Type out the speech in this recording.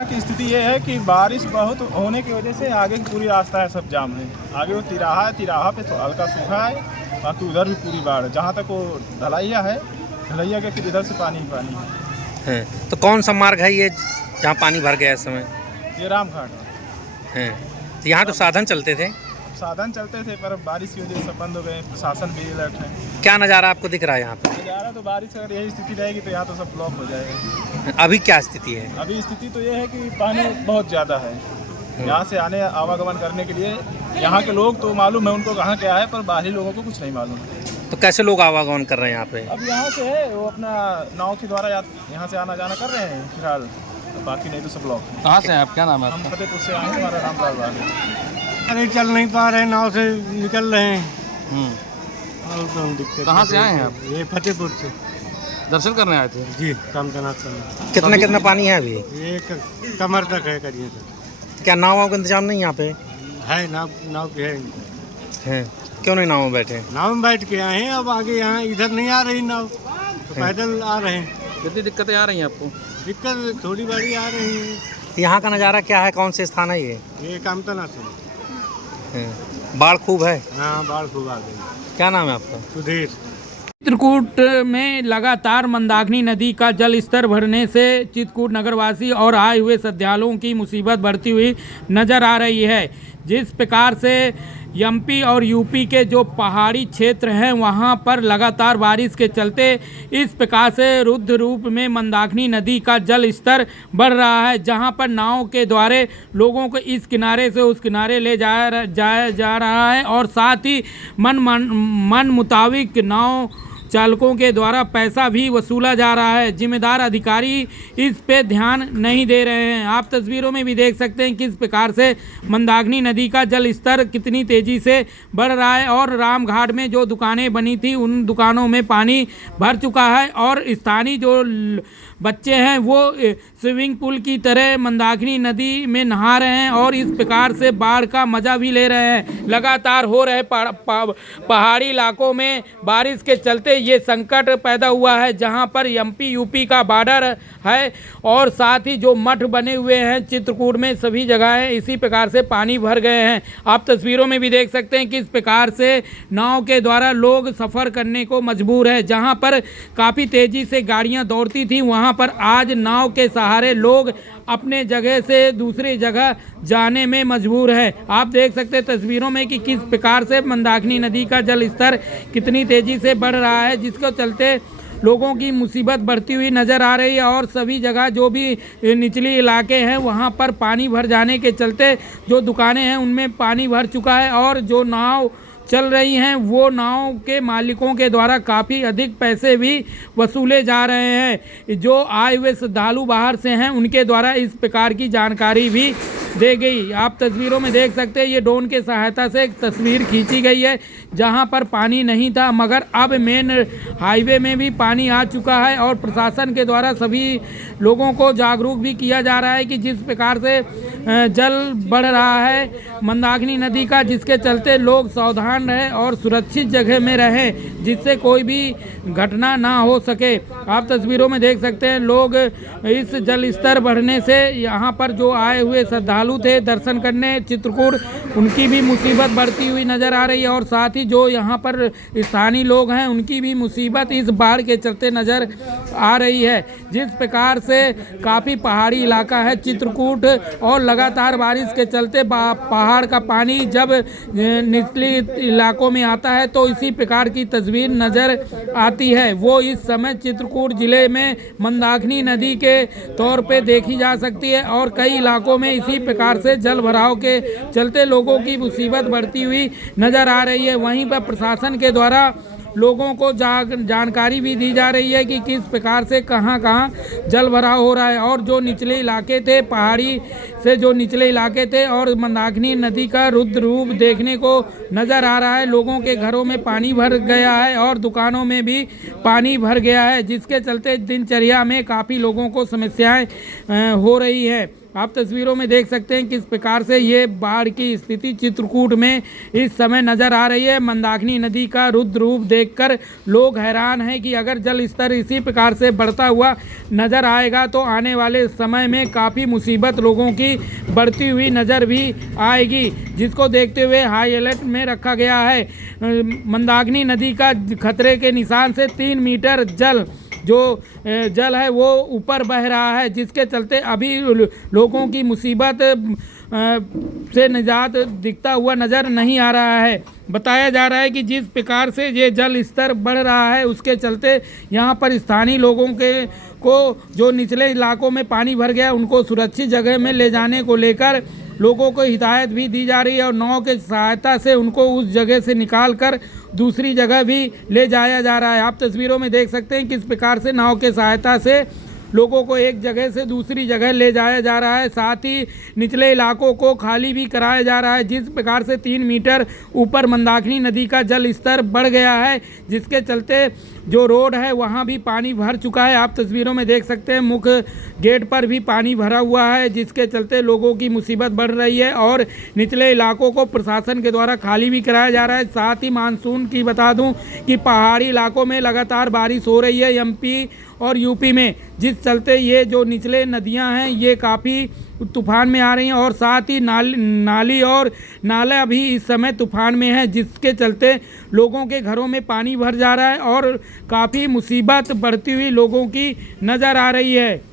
की स्थिति ये है कि बारिश बहुत होने की वजह से आगे की पूरी रास्ता है सब जाम है। आगे वो तिराहा है, तिराहा पे तो हल्का सूखा है, बाकी उधर भी पूरी बाढ़ है। जहाँ तक वो ढलैया है, ढलैया के फिर इधर से पानी ही पानी है। तो कौन सा मार्ग है ये जहाँ पानी भर गया इस समय? ये रामघाट है। तो यहाँ तो साधन चलते थे? साधन चलते थे पर बारिश की वजह से बंद हो गए। प्रशासन भी अलर्ट है। क्या नज़ारा आपको दिख रहा है यहाँ पे? नज़ारा तो बारिश अगर यही स्थिति रहेगी तो यहाँ तो सब ब्लॉक हो जाएगा। अभी क्या स्थिति है? अभी स्थिति तो ये है कि पानी बहुत ज़्यादा है। यहाँ से आने आवागमन करने के लिए यहाँ के लोग तो मालूम है उनको कहाँ क्या है, पर बाहरी लोगों को कुछ नहीं मालूम। तो कैसे लोग आवागमन कर रहे हैं यहाँ पे? अब यहाँ से है वो अपना नाव के द्वारा यहाँ से आना जाना कर रहे हैं फिलहाल, तो बाकी नहीं तो सब लोग। कहाँ से हैं आप? क्या नाम है? हम फतेहपुर से आए, हमारा नाम लाल है। अरे चल नहीं पा रहे, नाव से निकल रहे हैं। और तो हम दिक्कत। कहाँ से आए हैं आप? ये फतेहपुर से दर्शन करने आए थे? जी, कामतनाथ से। कितना पानी है अभी? ये कमर तक है करिए तक। क्या नाव का इंतजाम नहीं यहाँ पे है? नाव की है। क्यों नहीं नाव में बैठे? नाव में बैठ के आए हैं, अब आगे यहाँ इधर नहीं आ रही नाव, तो पैदल आ रहे हैं। कितनी दिक्कतें आ रही हैं आपको? दिक्कत थोड़ी बड़ी आ रही है। यहाँ का नज़ारा क्या है? कौन से स्थान है ये कामतनाथ से। बाढ़ खूब है? हाँ, बाढ़ खूब आ गई। क्या नाम है आपका? सुधीर। चित्रकूट में लगातार मंदाकिनी नदी का जल स्तर बढ़ने से चित्रकूट नगरवासी और आए हुए श्रद्धालुओं की मुसीबत बढ़ती हुई नज़र आ रही है। जिस प्रकार से एमपी और यूपी के जो पहाड़ी क्षेत्र हैं वहां पर लगातार बारिश के चलते इस प्रकार से रुद्र रूप में मंदाकिनी नदी का जल स्तर बढ़ रहा है, जहां पर नाव के द्वारा लोगों को इस किनारे से उस किनारे ले जाया जा रहा है और साथ ही मन मुताबिक नाव चालकों के द्वारा पैसा भी वसूला जा रहा है। जिम्मेदार अधिकारी इस पे ध्यान नहीं दे रहे हैं। आप तस्वीरों में भी देख सकते हैं किस प्रकार से मंदाकिनी नदी का जल स्तर कितनी तेज़ी से बढ़ रहा है और रामघाट में जो दुकानें बनी थी उन दुकानों में पानी भर चुका है और स्थानीय जो बच्चे हैं वो स्विमिंग पूल की तरह मंदाकिनी नदी में नहा रहे हैं और इस प्रकार से बाढ़ का मज़ा भी ले रहे हैं। लगातार हो रहे पहाड़ी इलाकों में बारिश के चलते ये संकट पैदा हुआ है, जहां पर एमपी यूपी का बॉर्डर है और साथ ही जो मठ बने हुए हैं चित्रकूट में सभी जगह इसी प्रकार से पानी भर गए हैं। आप तस्वीरों में भी देख सकते हैं किस प्रकार से नाव के द्वारा लोग सफ़र करने को मजबूर है। जहां पर काफ़ी तेज़ी से गाड़ियां दौड़ती थी वहां पर आज नाव के सहारे लोग अपने जगह से दूसरी जगह जाने में मजबूर है। आप देख सकते हैं तस्वीरों में कि किस प्रकार से मंदाकिनी नदी का जल स्तर कितनी तेज़ी से बढ़ रहा है, जिसके चलते लोगों की मुसीबत बढ़ती हुई नज़र आ रही है और सभी जगह जो भी निचली इलाके हैं वहां पर पानी भर जाने के चलते जो दुकानें हैं उनमें पानी भर चुका है और जो नाव चल रही हैं वो नाव के मालिकों के द्वारा काफ़ी अधिक पैसे भी वसूले जा रहे हैं। जो आए हुए श्रद्धालु बाहर से हैं उनके द्वारा इस प्रकार की जानकारी भी दे गई। आप तस्वीरों में देख सकते हैं ये ड्रोन के सहायता से एक तस्वीर खींची गई है जहां पर पानी नहीं था, मगर अब मेन हाईवे में भी पानी आ चुका है और प्रशासन के द्वारा सभी लोगों को जागरूक भी किया जा रहा है कि जिस प्रकार से जल बढ़ रहा है मंदाकिनी नदी का, जिसके चलते लोग सावधान रहें और सुरक्षित जगह में रहें जिससे कोई भी घटना ना हो सके। आप तस्वीरों में देख सकते हैं लोग इस जल स्तर बढ़ने से यहाँ पर जो आए हुए श्रद्धालु थे दर्शन करने चित्रकूट, उनकी भी मुसीबत बढ़ती हुई नज़र आ रही है और साथ ही जो यहाँ पर स्थानीय लोग हैं उनकी भी मुसीबत इस बाढ़ के चलते नज़र आ रही है। जिस प्रकार से काफ़ी पहाड़ी इलाका है चित्रकूट और लगातार बारिश के चलते पहाड़ का पानी जब निचली इलाकों में आता है तो इसी प्रकार की तस्वीर नज़र आती है। वो इस समय चित्रकूट ज़िले में मंदाकिनी नदी के तौर पे देखी जा सकती है और कई इलाकों में इसी प्रकार से जल भराव के चलते लोगों की मुसीबत बढ़ती हुई नज़र आ रही है। वहीं पर प्रशासन के द्वारा लोगों को जानकारी भी दी जा रही है कि किस प्रकार से कहां जल भराव हो रहा है और जो निचले इलाके थे पहाड़ी से जो निचले इलाके थे और मंदाकिनी नदी का रुद्र रूप देखने को नज़र आ रहा है। लोगों के घरों में पानी भर गया है और दुकानों में भी पानी भर गया है, जिसके चलते दिनचर्या में काफ़ी लोगों को समस्याएं हो रही है। आप तस्वीरों में देख सकते हैं किस प्रकार से ये बाढ़ की स्थिति चित्रकूट में इस समय नज़र आ रही है। मंदाकिनी नदी का रुद्र रूप देखकर लोग हैरान हैं कि अगर जल स्तर इसी प्रकार से बढ़ता हुआ नज़र आएगा तो आने वाले समय में काफ़ी मुसीबत लोगों की बढ़ती हुई नज़र भी आएगी, जिसको देखते हुए हाई अलर्ट में रखा गया है। मंदाकिनी नदी का खतरे के निशान से 3 मीटर जल है वो ऊपर बह रहा है, जिसके चलते अभी लोगों की मुसीबत से निजात दिखता हुआ नज़र नहीं आ रहा है। बताया जा रहा है कि जिस प्रकार से ये जल स्तर बढ़ रहा है उसके चलते यहाँ पर स्थानीय लोगों को जो निचले इलाकों में पानी भर गया उनको सुरक्षित जगह में ले जाने को लेकर लोगों को हिदायत भी दी जा रही है और नाव के सहायता से उनको उस जगह से निकाल कर दूसरी जगह भी ले जाया जा रहा है। आप तस्वीरों में देख सकते हैं किस प्रकार से नाव के सहायता से लोगों को एक जगह से दूसरी जगह ले जाया जा रहा है, साथ ही निचले इलाकों को खाली भी कराया जा रहा है। जिस प्रकार से 3 मीटर ऊपर मंदाकिनी नदी का जल स्तर बढ़ गया है, जिसके चलते जो रोड है वहाँ भी पानी भर चुका है। आप तस्वीरों में देख सकते हैं मुख्य गेट पर भी पानी भरा हुआ है, जिसके चलते लोगों की मुसीबत बढ़ रही है और निचले इलाकों को प्रशासन के द्वारा खाली भी कराया जा रहा है। साथ ही मानसून की बता दूं कि पहाड़ी इलाकों में लगातार बारिश हो रही है एमपी और यूपी में, जिस चलते ये जो निचले नदियां हैं ये काफ़ी तूफान में आ रही हैं और साथ ही नाली और नाला भी इस समय तूफान में है, जिसके चलते लोगों के घरों में पानी भर जा रहा है और काफ़ी मुसीबत बढ़ती हुई लोगों की नज़र आ रही है।